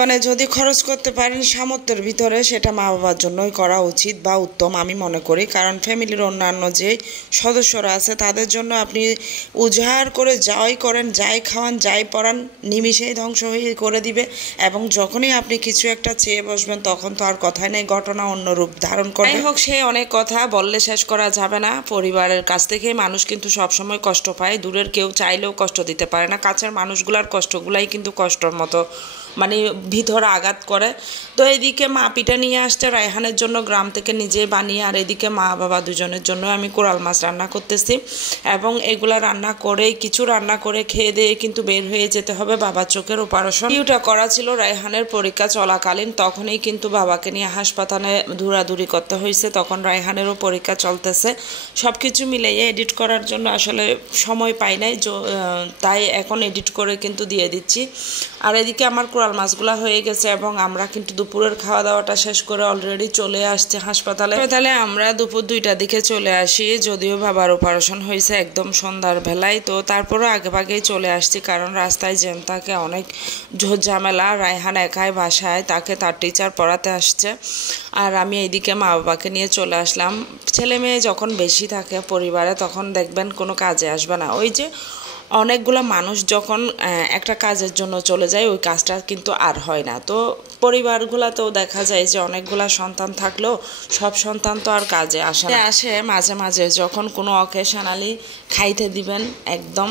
মানে যদি খরচ করতে পারেন সামর্থ্যের ভিতরে সেটা মা বাবার জন্যই করা উচিত বা উত্তম আমি মনে করি। কারণ ফ্যামিলির অন্যান্য যে সদস্যরা আছে তাদের জন্য আপনি উজাড় করে যাই করেন, যাই খাওয়ান, যাই পড়ান, নিমিষেই ধ্বংস হয়ে করে দিবে। এবং যখনই আপনি কিছু একটা চেয়ে বসবেন তখন তো আর কথাই নেই, ঘটনা অন্য রূপ ধারণ করে। যাই হোক, সে অনেক কথা বললে শেষ করা যাবে না। পরিবারের কাছ থেকে মানুষ কিন্তু সবসময় কষ্ট পায়, দূরের কেউ চাইলেও কষ্ট দিতে পারে না। কাছের মানুষগুলার কষ্টগুলাই কিন্তু কষ্টর মতো মানে ভিতরে আঘাত করে। তো এদিকে মা পিঠা নিয়ে আসছে রায়হানের জন্য গ্রাম থেকে নিজে বানিয়ে, আর এদিকে মা বাবা দুজনের জন্য আমি কোরাল মাছ রান্না করতেছি। এবং এগুলা রান্না করে কিছু রান্না করে খেয়ে দিয়ে কিন্তু বের হয়ে যেতে হবে বাবার চোখের অপারেশন। ডিউটা করা ছিল রায়হানের পরীক্ষা চলাকালীন, তখনই কিন্তু বাবাকে নিয়ে হাসপাতালে দৌড়াদৌড়ি করতে হয়েছে। তখন রায়হানেরও পরীক্ষা চলতেছে। সব কিছু মিলিয়ে এডিট করার জন্য আসলে সময় পাই নাই, তাই এখন এডিট করে কিন্তু দিয়ে দিচ্ছি। আর এদিকে আমার কোরাল মাছগুলা হয়ে গেছে এবং আমরা কিন্তু দুপুরের খাওয়া দাওয়াটা শেষ করে অলরেডি চলে আসছে হাসপাতালে। তাহলে আমরা দুপুর 2টার দিকে চলে আসি, যদিও বাবার অপারেশন হয়েছে একদম সন্ধ্যার বেলায়। তো তারপরও আগেভাগেই চলে আসছি, কারণ রাস্তায় জ্যাম থাকে, অনেক ঝামেলা। রায়হান একাই বাসায়, তাকে তার টিচার পড়াতে আসছে। আর আমি এইদিকে মা বাবাকে নিয়ে চলে আসলাম। ছেলে মেয়ে যখন বেশি থাকে পরিবারে তখন দেখবেন কোনো কাজে আসবে না। ওই যে অনেকগুলো মানুষ যখন একটা কাজের জন্য চলে যায় ওই কাজটা কিন্তু আর হয় না। তো পরিবারগুলোতেও দেখা যায় যে অনেকগুলা সন্তান থাকলেও সব সন্তান তো আর কাজে আসে মাঝে মাঝে যখন কোনো অকেশনালি খাইতে দিবেন একদম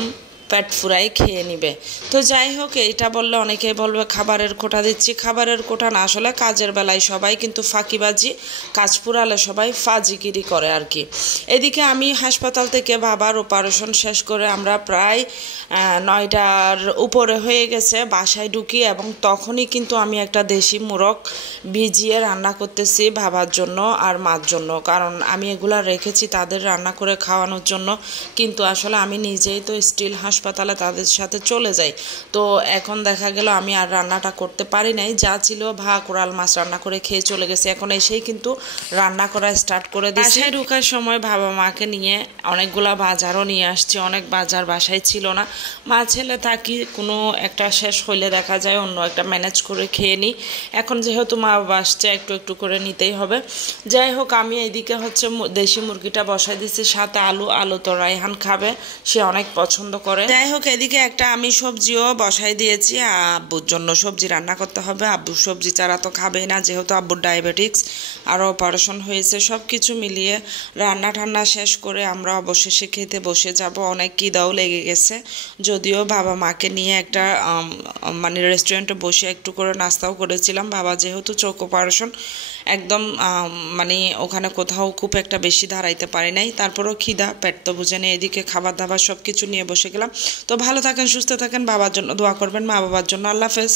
পেট ফুরাই খেয়ে নিবে। তো যাই হোক, এইটা বললে অনেকেই বলবে খাবারের কোটা দিচ্ছি। খাবারের কোটা না, আসলে কাজের বেলায় সবাই কিন্তু ফাঁকিবাজি, কাজ পুরালে সবাই ফাজিগিরি করে আর কি। এদিকে আমি হাসপাতাল থেকে বাবার অপারেশন শেষ করে আমরা প্রায় 9টার উপরে হয়ে গেছে বাসায় ঢুকি, এবং তখনই কিন্তু আমি একটা দেশি মোরগ ভিজিয়ে রান্না করতেছি বাবার জন্য আর মার জন্য। কারণ আমি এগুলা রেখেছি তাদের রান্না করে খাওয়ানোর জন্য, কিন্তু আসলে আমি নিজেই তো স্টিল হাসপাতালে তাদের সাথে চলে যাই। তো এখন দেখা গেল আমি আর রান্নাটা করতে পারি নাই, যা ছিল কোরাল মাছ রান্না করে খেয়ে চলে গেছে। এখন এসেই কিন্তু রান্না করা স্টার্ট করে দিয়েছি। বাসায় ঢোকার সময় বাবা মাকে নিয়ে অনেকগুলা বাজারও নিয়ে আসছি, অনেক বাজার বাসায় ছিল না। মা ছেলে থাকি, কোনো একটা শেষ হইলে দেখা যায় অন্য একটা ম্যানেজ করে খেয়ে নিই। এখন যেহেতু মা বাবা আসছে একটু একটু করে নিতেই হবে। যাই হোক, আমি এইদিকে হচ্ছে দেশি মুরগিটা বসাই দিচ্ছি, সাথে আলু তো রায়হান খাবে, সে অনেক পছন্দ করে। যাই হোক, এদিকে একটা আমি সবজিও বসাই দিয়েছি, আব্বুর জন্য সবজি রান্না করতে হবে। আব্বু সবজি ছাড়া তো খাবেই না, যেহেতু আব্বুর ডায়াবেটিক্স আরও অপারেশন হয়েছে। সব কিছু মিলিয়ে রান্না ঠান্না শেষ করে আমরা অবশেষে খেতে বসে যাব। অনেক খিদাও লেগে গেছে, যদিও বাবা মাকে নিয়ে একটা মানে রেস্টুরেন্টে বসে একটু করে নাস্তাও করেছিলাম। বাবা যেহেতু চোখ অপারেশন একদম মানে ওখানে কোথাও খুব একটা বেশি দাঁড়াইতে পারি নাই, তারপরেও খিদা পেট তো বুঝে নেই। এদিকে খাবার দাবার সব কিছু নিয়ে বসে গেলাম। তো ভালো থাকেন, সুস্থ থাকেন, বাবার জন্য দোয়া করবেন, মা বাবার জন্য। আল্লাহ হাফেজ।